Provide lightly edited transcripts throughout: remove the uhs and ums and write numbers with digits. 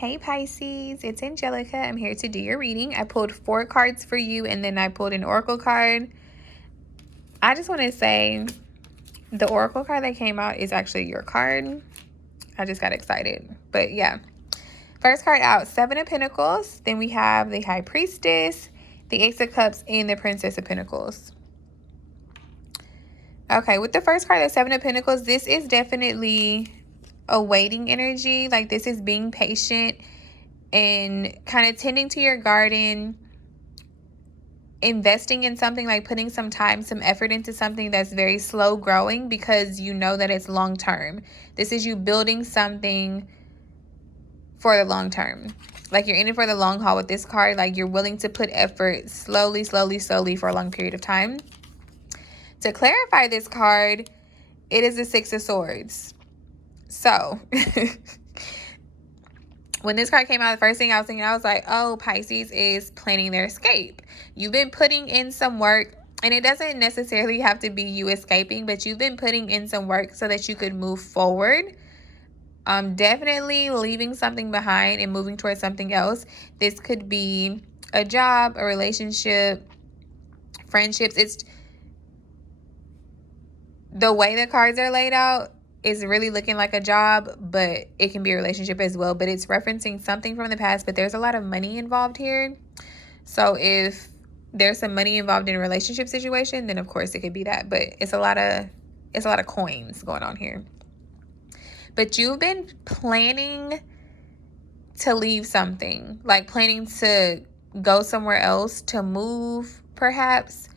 Hey Pisces, it's Angelica. I'm here to do your reading. I pulled 4 cards for you and then I pulled an oracle card. I just want to say the oracle card that came out is actually your card. I just got excited. But yeah. First card out, 7 of Pentacles. Then we have the High Priestess, the Ace of Cups, and the Princess of Pentacles. Okay, with the first card, the 7 of Pentacles, this is definitely a waiting energy. Like this is being patient and kind of tending to your garden, investing in something, like putting some time, some effort into something that's very slow growing because you know that it's long term. This is you building something for the long term. Like you're in it for the long haul with this card. Like you're willing to put effort slowly for a long period of time. To clarify this card, it is the 6 of Swords. So when this card came out, the first thing I was thinking, I was like, oh, Pisces is planning their escape. You've been putting in some work, and it doesn't necessarily have to be you escaping, but you've been putting in some work so that you could move forward. Definitely leaving something behind and moving towards something else. This could be a job, a relationship, friendships. It's the way the cards are laid out is really looking like a job, but it can be a relationship as well. But it's referencing something from the past, but there's a lot of money involved here. So if there's some money involved in a relationship situation, then of course it could be that. But it's a lot of coins going on here. But you've been planning to leave something, like planning to go somewhere else, to move perhaps.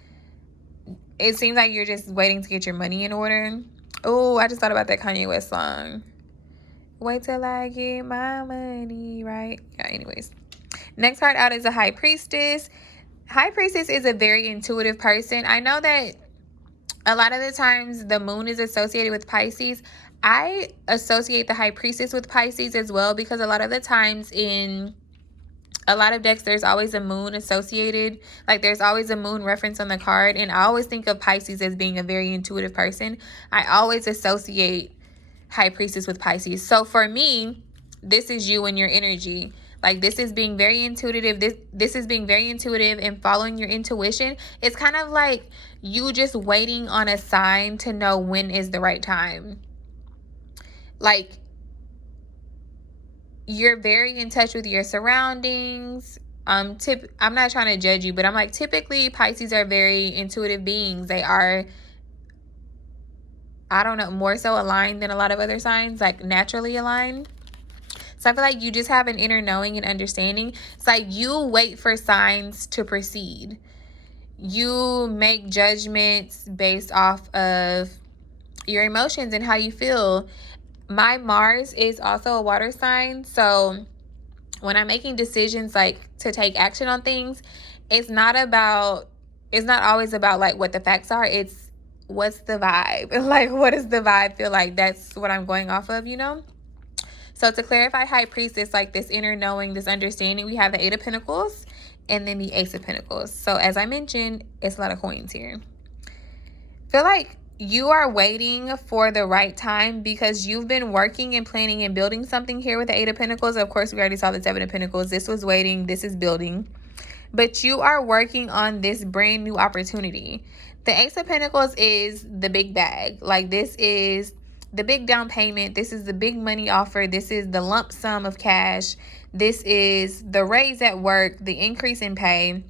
It seems like you're just waiting to get your money in order. Oh, I just thought about that Kanye West song. Wait till I get my money, right? Yeah, anyways. Next card out is a High Priestess. High Priestess is a very intuitive person. I know that a lot of the times the moon is associated with Pisces. I associate the High Priestess with Pisces as well because a lot of the times in a lot of decks, there's always a moon associated. Like there's always a moon reference on the card. And I always think of Pisces as being a very intuitive person. I always associate High Priestess with Pisces. So for me, this is you and your energy. Like this is being very intuitive. This is being very intuitive and following your intuition. It's kind of like you just waiting on a sign to know when is the right time. Like you're very in touch with your surroundings. I'm not trying to judge you, but I'm like, typically Pisces are very intuitive beings. They are, I don't know, more so aligned than a lot of other signs, like naturally aligned. So I feel like you just have an inner knowing and understanding. It's like you wait for signs to proceed. You make judgments based off of your emotions and how you feel. My Mars is also a water sign. So when I'm making decisions like to take action on things, it's not always about like what the facts are. It's what's the vibe? Like what does the vibe feel like? That's what I'm going off of, you know? So to clarify High Priestess, like this inner knowing, this understanding, we have the 8 of Pentacles and then the Ace of Pentacles. So as I mentioned, it's a lot of coins here. Feel like you are waiting for the right time because you've been working and planning and building something here with the 8 of Pentacles. Of course, we already saw the 7 of Pentacles. This was waiting. This is building. But you are working on this brand new opportunity. The Ace of Pentacles is the big bag. Like this is the big down payment. This is the big money offer. This is the lump sum of cash. This is the raise at work, the increase in pay.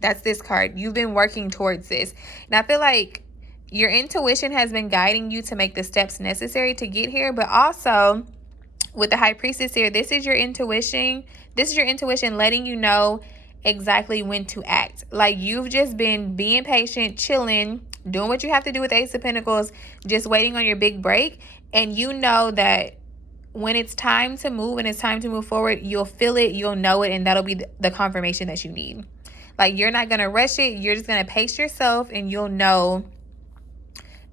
That's this card. You've been working towards this. And I feel like your intuition has been guiding you to make the steps necessary to get here. But also with the High Priestess here, this is your intuition. This is your intuition letting you know exactly when to act. Like you've just been being patient, chilling, doing what you have to do with Ace of Pentacles, just waiting on your big break. And you know that when it's time to move and it's time to move forward, you'll feel it, you'll know it, and that'll be the confirmation that you need. Like you're not going to rush it. You're just going to pace yourself and you'll know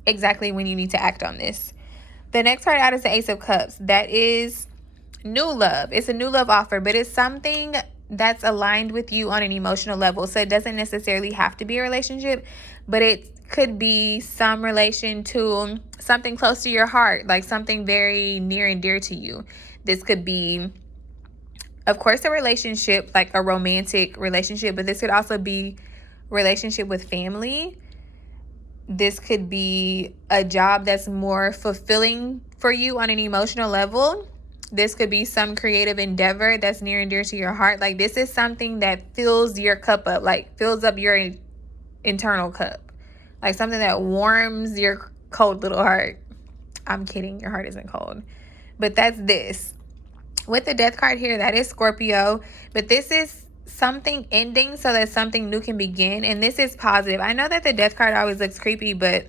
exactly when you need to act on this. The next card out is the Ace of Cups. That is new love. It's a new love offer, but it's something that's aligned with you on an emotional level. So it doesn't necessarily have to be a relationship, but it could be some relation to something close to your heart, like something very near and dear to you. This could be Of course, a relationship, like a romantic relationship, but this could also be relationship with family. This could be a job that's more fulfilling for you on an emotional level. This could be some creative endeavor that's near and dear to your heart. Like, this is something that fills your cup up, like fills up your internal cup, like something that warms your cold little heart. I'm kidding, your heart isn't cold, but that's this. With the death card here, that is Scorpio, but this is something ending so that something new can begin, and this is positive. I know that the death card always looks creepy, but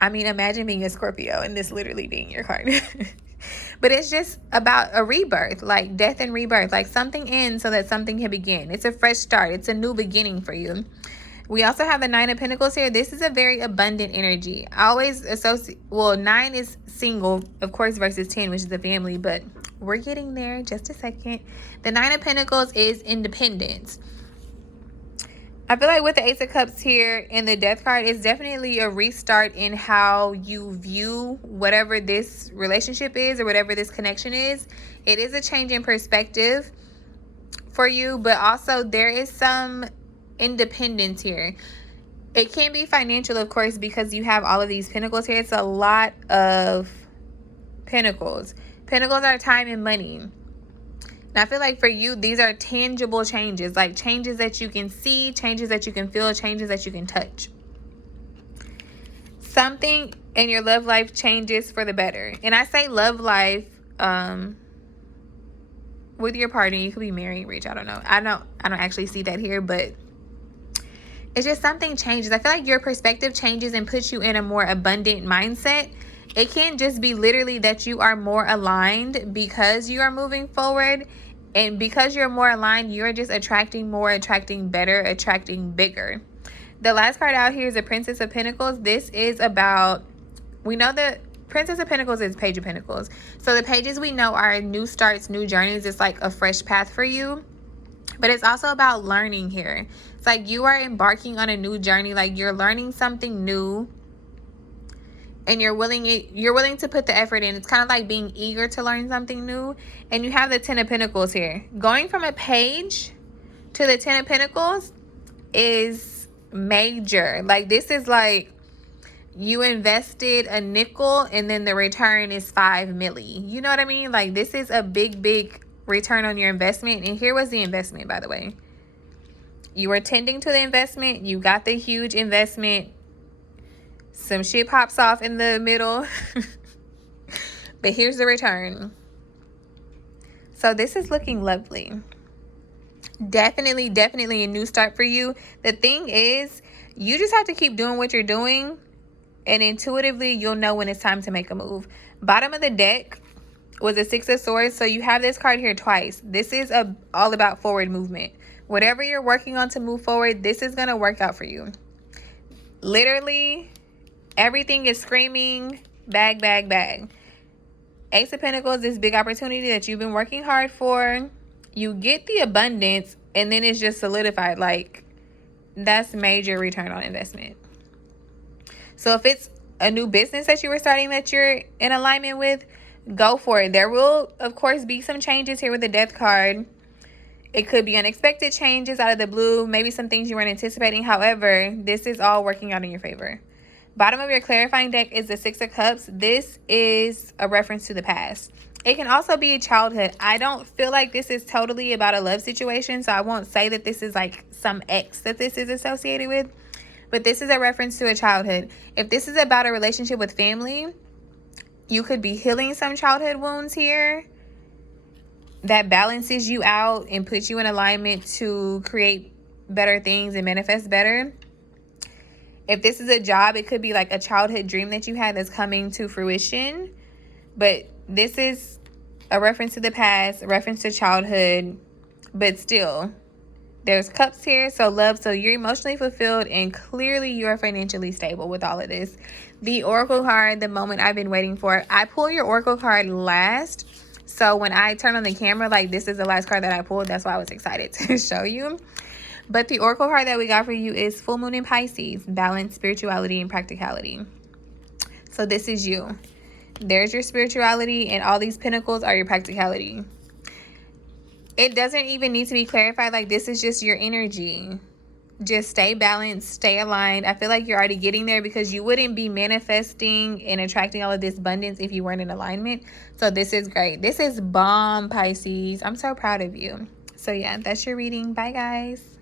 I mean, imagine being a Scorpio and this literally being your card. But it's just about a rebirth, like death and rebirth, like something ends so that something can begin. It's a fresh start. It's a new beginning for you. We also have the Nine of Pentacles here. This is a very abundant energy. I always associate, well, 9 is single, of course, versus 10, which is a family, but we're getting there. Just a second. The Nine of Pentacles is independence. I feel like with the Ace of Cups here and the Death card, it's definitely a restart in how you view whatever this relationship is or whatever this connection is. It is a change in perspective for you, but also there is some independence here. It can be financial, of course, because you have all of these pentacles here. It's a lot of pentacles. Pentacles are time and money. And I feel like for you, these are tangible changes, like changes that you can see, changes that you can feel, changes that you can touch. Something in your love life changes for the better. And I say love life with your partner. You could be married, rich, I don't know. I don't actually see that here, but it's just something changes. I feel like your perspective changes and puts you in a more abundant mindset. It can't just be literally that you are more aligned because you are moving forward. And because you're more aligned, you're just attracting more, attracting better, attracting bigger. The last card out here is the Princess of Pentacles. This is about, we know the Princess of Pentacles is Page of Pentacles. So the pages we know are new starts, new journeys. It's like a fresh path for you. But it's also about learning here. It's like you are embarking on a new journey. Like you're learning something new. And you're willing to put the effort in. It's kind of like being eager to learn something new. And you have the Ten of Pentacles here. Going from a page to the Ten of Pentacles is major. Like this is like you invested a nickel and then the return is 5 milli. You know what I mean? Like this is a big return on your investment. And here was the investment, by the way. You were tending to the investment. You got the huge investment. Some shit pops off in the middle. But here's the return. So this is looking lovely. Definitely a new start for you. The thing is, you just have to keep doing what you're doing. And intuitively, you'll know when it's time to make a move. Bottom of the deck was a Six of Swords. So you have this card here twice. This is all about forward movement. Whatever you're working on to move forward, this is going to work out for you. Literally, everything is screaming, bag. Ace of Pentacles, this big opportunity that you've been working hard for. You get the abundance, and then it's just solidified. Like, that's major return on investment. So if it's a new business that you were starting that you're in alignment with, go for it. There will, of course, be some changes here with the Death card. It could be unexpected changes out of the blue. Maybe some things you weren't anticipating. However, this is all working out in your favor. Bottom of your clarifying deck is the Six of Cups. This is a reference to the past. It can also be a childhood. I don't feel like this is totally about a love situation, so I won't say that this is like some ex that this is associated with. But this is a reference to a childhood. If this is about a relationship with family, you could be healing some childhood wounds here that balances you out and puts you in alignment to create better things and manifest better. If this is a job, it could be like a childhood dream that you had that's coming to fruition. But this is a reference to the past, a reference to childhood. But still, there's cups here, so love. So you're emotionally fulfilled and clearly you're financially stable with all of this. The Oracle card, the moment I've been waiting for. I pull your Oracle card last. So when I turn on the camera, like this is the last card that I pulled. That's why I was excited to show you. But the Oracle card that we got for you is Full Moon in Pisces, balance, spirituality, and practicality. So this is you. There's your spirituality, and all these pentacles are your practicality. It doesn't even need to be clarified. Like, this is just your energy. Just stay balanced, stay aligned. I feel like you're already getting there, because you wouldn't be manifesting and attracting all of this abundance if you weren't in alignment. So this is great. This is bomb, Pisces. I'm so proud of you. So yeah, that's your reading. Bye, guys.